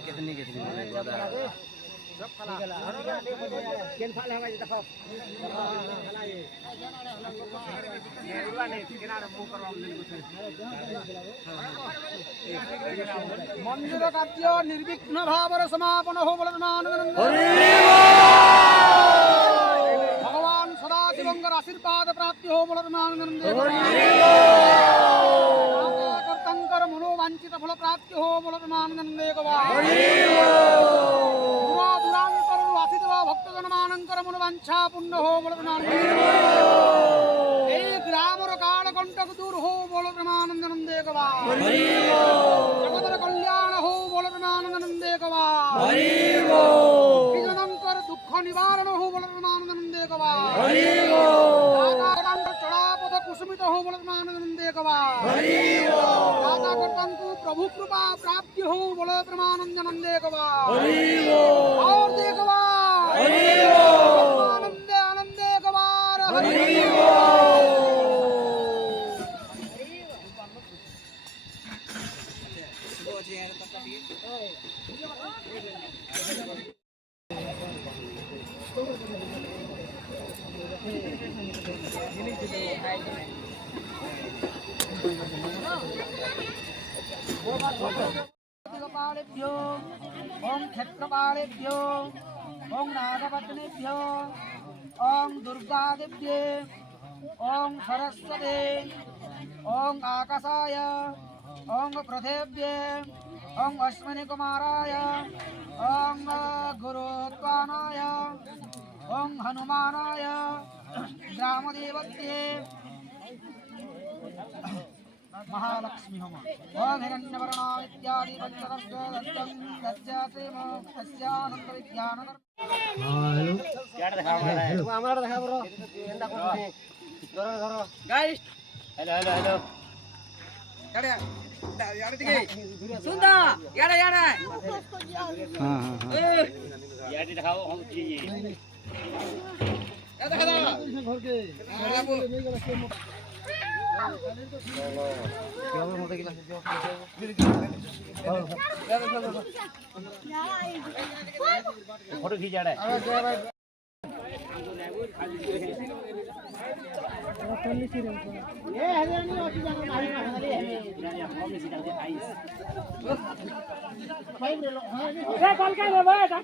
कितनी मंदिर कार्य निर्विघ्न भावर समापन हो भगवान सदाशिवंकर आशीर्वाद प्राप्ति हो कर्तंकर मनोवांछित फल प्राप्ति हो भक्तजन मानंकर मनोवांछा पुण्य हो ग्रामर काल कंटक दूर हो बोलो ब्रह्मानंद नंदे जगतर कल्याण हो बोलो ब्रह्मानंद नंदे विजनंकर दुख निवारण हो बोलो ब्रह्मानंद नंदे चढ़ापद कुसुमित हो बोलो ब्रह्मानंद नंदे दाता कर्तंकु प्रभु कृपा प्राप्ति हो बोलो ब्रह्मानंद नंदे और देखवा आनंदे आनंदे कबार पालेभ्यो ओम क्षेत्रपालेभ्यो ओम नागपत्नेभ्यो ओम दुर्गादेव्ये ओम सरस्वते ओम आकाशाय ओम पृथिव्ये ओम अश्विनी कुमाराय ओम गुरुत्वानाय ओम हनुमानाय ग्रामदेवत्ये महालक्ष्मी होम ओम हिरण्यवर्णा इत्यादि पंचदश दत्तं दज्जाते मोक्षस्यानंद विज्ञान हेलो क्या दिखा रहा है तू हमारा दिखा ब्रो एंदा को धरो धरो गाइस हेलो हेलो हेलो यार यार दिखे सुनदा यार यार हां हां यार दिखाओ हम जी यार दिखा दो घर के फोटो खींच रहा है ये हरियाणा में होती जाना नहीं खाली है फाइव ले लो हां ये कॉल कर ले बेटा